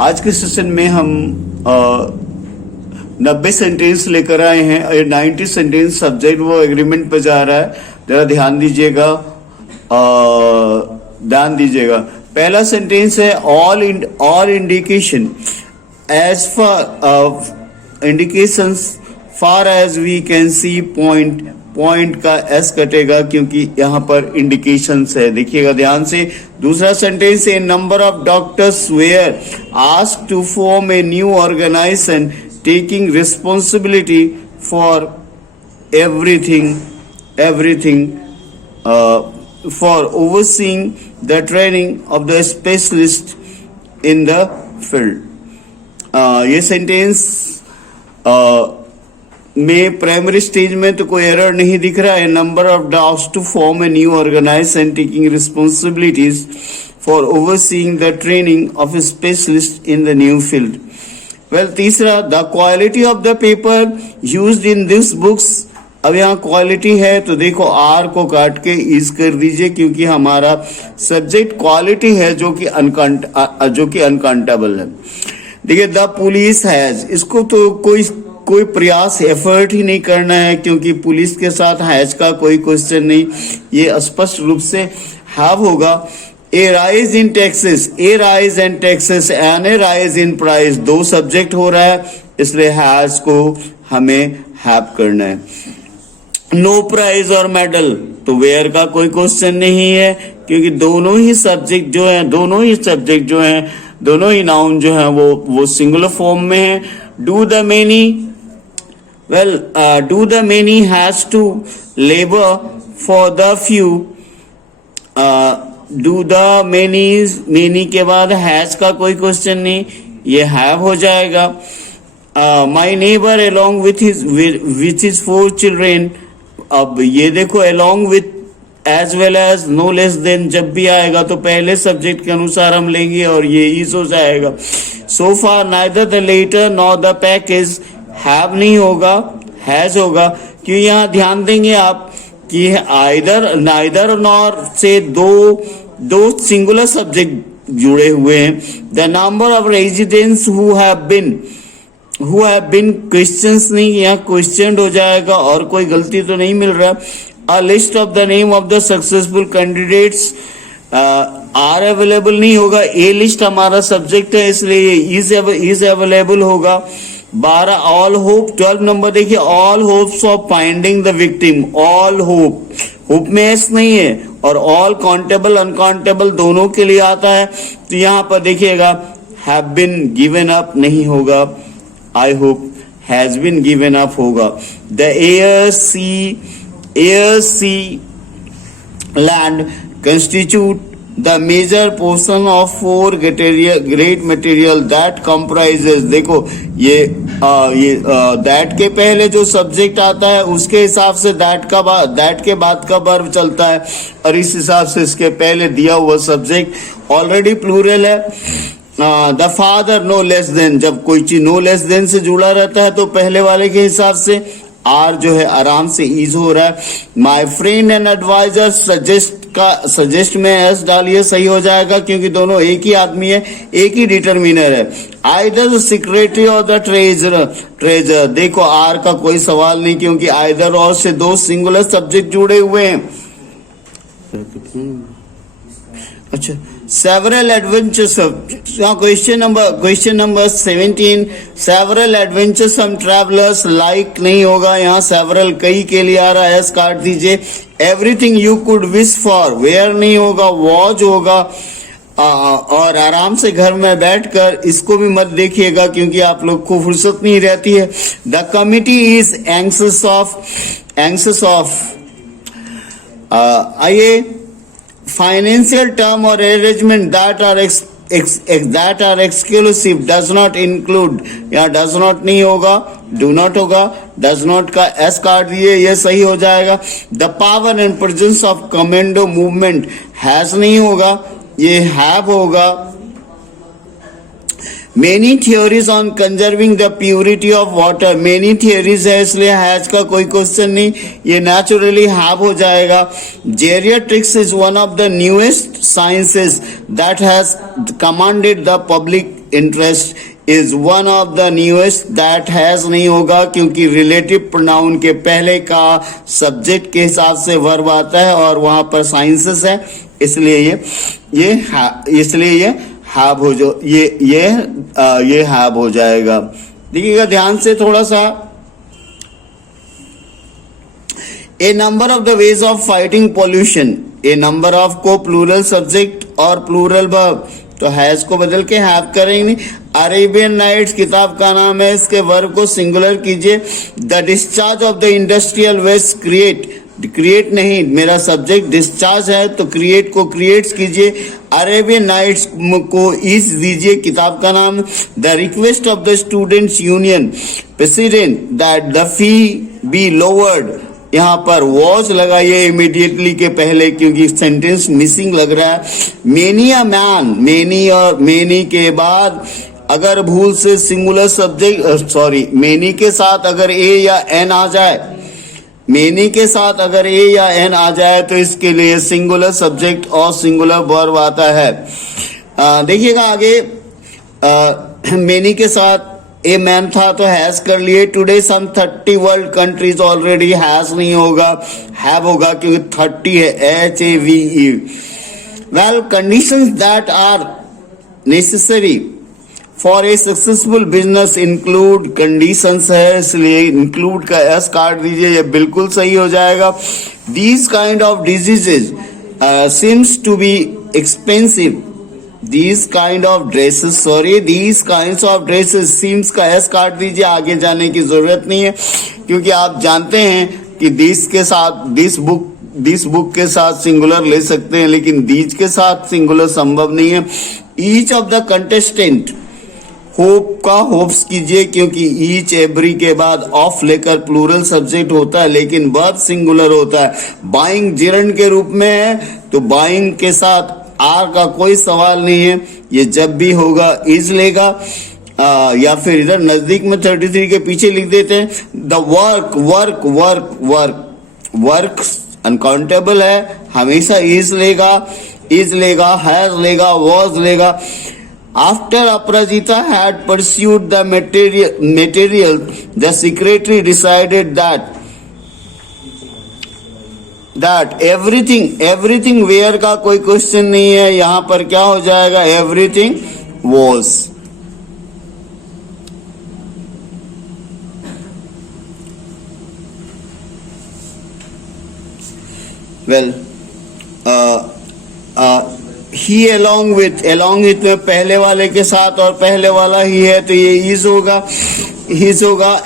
आज के सेशन में हम 90 सेंटेंस लेकर आए हैं। 90 सेंटेंस सब्जेक्ट वो एग्रीमेंट पे जा रहा है, जरा ध्यान दीजिएगा। पहला सेंटेंस है all indication as far indications far as we can see point का एस कटेगा क्योंकि यहाँ पर इंडिकेशंस है, देखिएगा ध्यान से। दूसरा सेंटेंस है number of doctors were asked to form a new organisation taking responsibility for everything for overseeing the training of the specialist in the field. ये सेंटेंस में प्राइमरी स्टेज में तो कोई एरर नहीं दिख रहा है। Number of doctors to form a new organisation taking responsibilities for overseeing the training of specialist in the new field. Well, तीसरा the quality of the paper used in this books. अब यहाँ quality है तो देखो are को काट के is कर दीजिए क्योंकि हमारा सब्जेक्ट क्वालिटी है जो कि अनकाउंटेबल है। देखिए द पुलिस हैज, इसको तो कोई प्रयास एफर्ट ही नहीं करना है क्योंकि पुलिस के साथ हैज का कोई क्वेश्चन नहीं, ये स्पष्ट रूप से हैव होगा। A rise in taxes, a rise and taxes and a rise in price, दो सब्जेक्ट हो रहा है इसलिए हैज को हमें हैव करना है। नो प्राइज और मेडल, तो वेयर का कोई क्वेश्चन नहीं है क्योंकि दोनों ही सब्जेक्ट जो हैं दोनों ही नाउन जो है वो सिंगुलर फॉर्म में है। Do the many, well, do the many has to labor for the few. Do the many के बाद has का कोई क्वेश्चन नहीं, ये have हो जाएगा। My neighbor along with his 4 children, अब ये देखो along with as well as no less than जब भी आएगा तो पहले सब्जेक्ट के अनुसार हम लेंगे और ये is हो जाएगा। So far neither the letter nor the package have नहीं होगा, हैज होगा। क्यों यहाँ ध्यान देंगे आप कि आइदर नाइदर नॉर से दो सिंगुलर सब्जेक्ट जुड़े हुए हैं। The number of residents who have been questions नहीं, यहाँ क्वेश्चन हो जाएगा और कोई गलती तो नहीं मिल रहा। A list of the name of the successful candidates are available नहीं होगा, ए लिस्ट हमारा सब्जेक्ट है इसलिए इज अवेलेबल होगा। 12 ऑल होप। 12 नंबर देखिए all hopes of finding the victim, all hope में एस नहीं है और ऑल काउंटेबल अनकाउंटेबल दोनों के लिए आता है तो यहाँ पर देखिएगा हैव बीन गिवन अप नहीं होगा, I hope has been given up होगा। The air sea land constitute the major portion of 4 great material that comprises, देखो ये that के पहले जो सब्जेक्ट आता है उसके हिसाब से that के बाद का वर्ब चलता है और इस हिसाब से इसके पहले दिया हुआ सब्जेक्ट ऑलरेडी प्लूरल है। The father no less than, जब कोई चीज नो लेस देन से जुड़ा रहता है तो पहले वाले के हिसाब से आर जो है आराम से इज हो रहा है। My friend and adviser suggest में एस डालिए, सही हो जाएगा क्योंकि दोनों एक ही आदमी है, एक ही डिटरमिनर है। आइदर द सेक्रेटरी और द ट्रेजर, देखो आर का कोई सवाल नहीं क्योंकि आइदर और से दो सिंगुलर सब्जेक्ट जुड़े हुए हैं। अच्छा, several adventures of question number 17, several adventures some travelers like नहीं होगा, यहाँ several कई के लिए आ रहा है, एस काट दीजिए। everything you could wish for, where नहीं होगा, was होगा। और आराम से घर में बैठकर इसको भी मत देखिएगा क्योंकि आप लोग को फुर्सत नहीं रहती है। the committee is anxious of आइए फाइनेंशियल टर्म और arrangement that are exclusive does not include, यहाँ डज नॉट नहीं होगा, डू नॉट होगा। डज नॉट का एस काट दिए, ये सही हो जाएगा। The power and presence of commando movement has नहीं होगा, ये हैव होगा। Many theories on conserving the purity of water, many theories है इसलिए हैज का कोई क्वेश्चन नहीं, ये नेचुरली हैव हो जाएगा। Geriatrics is one of the newest sciences that has commanded the public interest is one of the newest that has नहीं होगा, क्योंकि रिलेटिव प्रोनाउन के पहले का सब्जेक्ट के हिसाब से वर्ब आता है और वहां पर साइंसेस है, इसलिए ये हैव हो जो ये हैव हो जाएगा। देखिएगा ध्यान से थोड़ा सा। A number of the ways of fighting pollution, a number of को प्लूरल सब्जेक्ट और प्लूरल वर्ब, तो हैज को बदल के हैव करेंगे। अरेबियन नाइट्स किताब का नाम है, इसके वर्ब को सिंगुलर कीजिए। The discharge of the industrial waste create नहीं, मेरा सब्जेक्ट डिस्चार्ज है तो क्रिएट को क्रिएट्स कीजिए। अरेबियन नाइट्स को इज दीजिए, किताब का नाम। The request of the students union president that the fee be lowered, यहाँ पर वॉज लगाइए इमीडिएटली के पहले, क्योंकि सेंटेंस मिसिंग लग रहा है। मेनी अ मैन, मेनी और मेनी के बाद अगर भूल से सिंगुलर सब्जेक्ट मेनी के साथ अगर ए या एन आ जाए, मेनी के साथ अगर ए या एन आ जाए तो इसके लिए सिंगुलर सब्जेक्ट और सिंगुलर वर्ब आता है। देखिएगा आगे, मेनी के साथ ए मैन था तो हैज कर लिए। Today some 30 world countries already, has नहीं होगा, हैव होगा, क्योंकि 30 है, HAVE। Well, conditions that are necessary for a successful business include, conditions है इसलिए इंक्लूड का एस काट दीजिए, ये बिल्कुल सही हो जाएगा। These kind of diseases seems to be expensive, these kind of dresses seems का एस काट दीजिए, आगे जाने की जरूरत नहीं है, क्योंकि आप जानते हैं कि दिस बुक के साथ सिंगुलर ले सकते हैं, लेकिन दीज के साथ सिंगुलर संभव नहीं है। Each of the contestant, hope का होप्स कीजिए, क्योंकि ईच एवरी के बाद ऑफ लेकर प्लूरल सब्जेक्ट होता है, लेकिन वर्ब सिंगुलर होता है। बाइंग जिरंड के रूप में है, तो बाइंग के साथ आर का कोई सवाल नहीं है, ये जब भी होगा इज लेगा। या फिर इधर नजदीक में 33 के पीछे लिख देते हैं। द वर्क अनकाउंटेबल है, हमेशा इज लेगा, हैज लेगा, वॉज लेगा। After Aparajita had pursued the material, the secretary decided that everything where का कोई क्वेश्चन नहीं है, यहां पर क्या हो जाएगा, everything was। well he along with में पहले वाले के साथ, और पहले वाला ही है तो ये is होगा।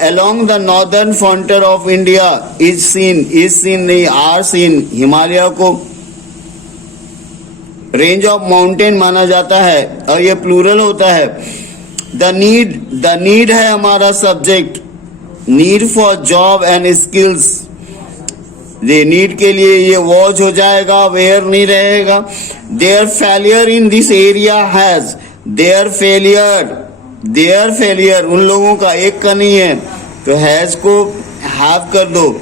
along the northern frontier of India is seen नहीं, are seen, हिमालय को रेंज ऑफ माउंटेन माना जाता है और ये प्लूरल होता है। द नीड है हमारा subject, need for job and skills, ये नीड के लिए ये वॉज हो जाएगा, वेयर नहीं रहेगा। Their failure in this area has, their failure उन लोगों का एक का नहीं है, तो हैज को हैव कर दो।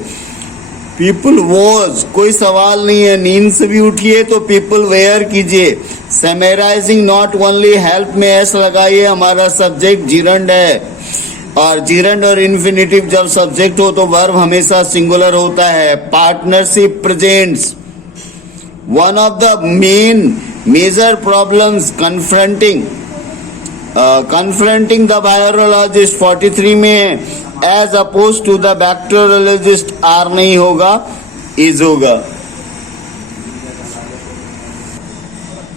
पीपल वॉज, कोई सवाल नहीं है, नींद से भी उठिए तो पीपल वेयर कीजिए। समराइजिंग नॉट ओनली हेल्प में एस लगाइए, हमारा सब्जेक्ट जिरंड है, और जिरंड और इन्फिनिटिव जब सब्जेक्ट हो तो वर्ब हमेशा सिंगुलर होता है। Partnership presents one of the major problems confronting the virologist 43 में है, as opposed to the bacteriologist, are नहीं होगा, इज होगा।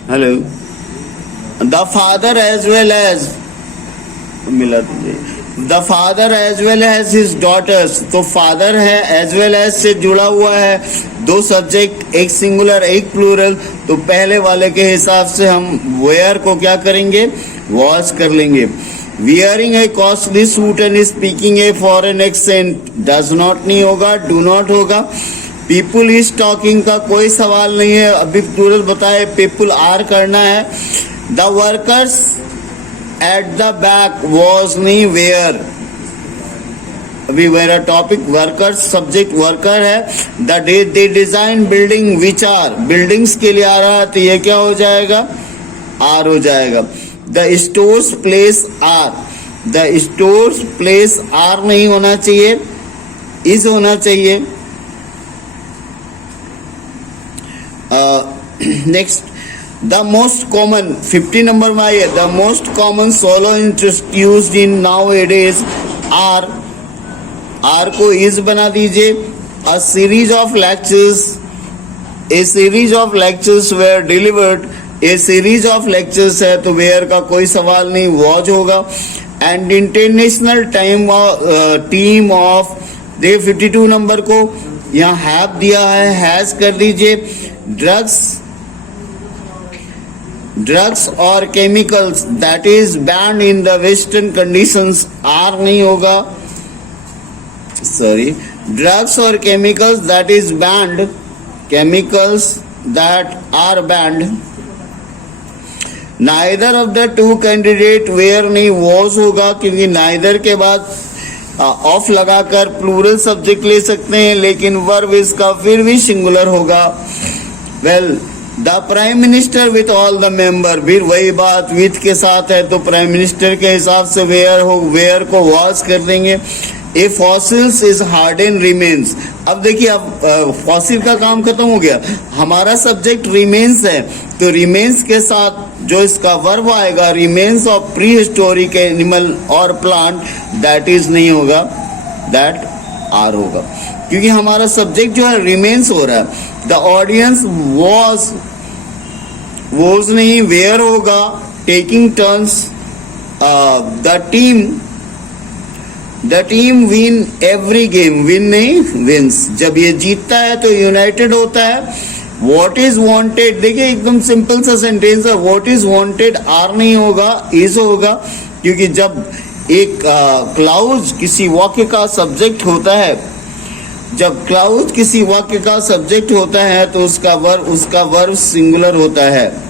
Hello, the father as well as, मिला दीजिए, the father as well as his daughters, तो फादर है as well as से जुड़ा हुआ है, दो सब्जेक्ट, एक सिंगुलर एक प्लूरल, तो पहले वाले के हिसाब से हम वेयर को क्या करेंगे, वॉच कर लेंगे। Wearing A costly suit and speaking a foreign accent, does not नहीं होगा, डू नॉट होगा। पीपुल इज टॉकिंग का कोई सवाल नहीं है, अभी प्लूरल बताए, पीपुल आर करना है। The workers at the back, was नहीं, वेयर, अभी मेरा टॉपिक वर्कर्स, सब्जेक्ट वर्कर है। The they design building which are, buildings के लिए आ रहा है तो ये क्या हो जाएगा, आर हो जाएगा। The stores place are, the stores place are नहीं होना चाहिए, इज होना चाहिए। Next, the most common 50 number में आइए, the most common solo introduced in now it is are, are को इज बना दीजिए। A series of lectures, a series of lectures were delivered, a series of lectures है तो were का कोई सवाल नहीं, वॉच होगा। And international team of, they 52 number को यहाँ हैव दिया है, हैज कर दीजिए। ड्रग्स और chemicals that is banned in the western conditions, are नहीं होगा, सॉरी, ड्रग्स और chemicals that is banned, chemicals that are banned. Neither of the two candidate were नहीं, वॉज होगा, क्योंकि नाइदर के बाद ऑफ लगाकर प्लूरल सब्जेक्ट ले सकते हैं, लेकिन वर्ब इसका फिर भी सिंगुलर होगा। Well, the prime minister with all the member, फिर वही बात, विथ के साथ है तो प्राइम मिनिस्टर के हिसाब से वेयर हो, वेयर को वॉज कर देंगे। ए फॉसिल्स इज हार्डन रिमेन्स, अब देखिए, अब फॉसिल का काम खत्म हो गया, हमारा सब्जेक्ट रिमेन्स है, तो रिमेन्स के साथ जो इसका वर्ब आएगा, remains of pre historic animal और प्लांट, दैट इज नहीं होगा, दैट आर होगा, क्योंकि हमारा सब्जेक्ट जो है रिमेन्स हो रहा है। द ऑडियंस वॉज नहीं, वेयर होगा, taking turns. The team win every game, win नहीं, विंस, जब ये जीतता है तो यूनाइटेड होता है। वॉट इज वॉन्टेड, देखिए एकदम सिंपल सा सेंटेंस है, वॉट इज वॉन्टेड आर नहीं होगा, इज होगा, क्योंकि जब एक क्लाउज किसी वाक्य का सब्जेक्ट होता है, जब क्लाउज किसी वाक्य का सब्जेक्ट होता है तो उसका वर्ब सिंगुलर होता है।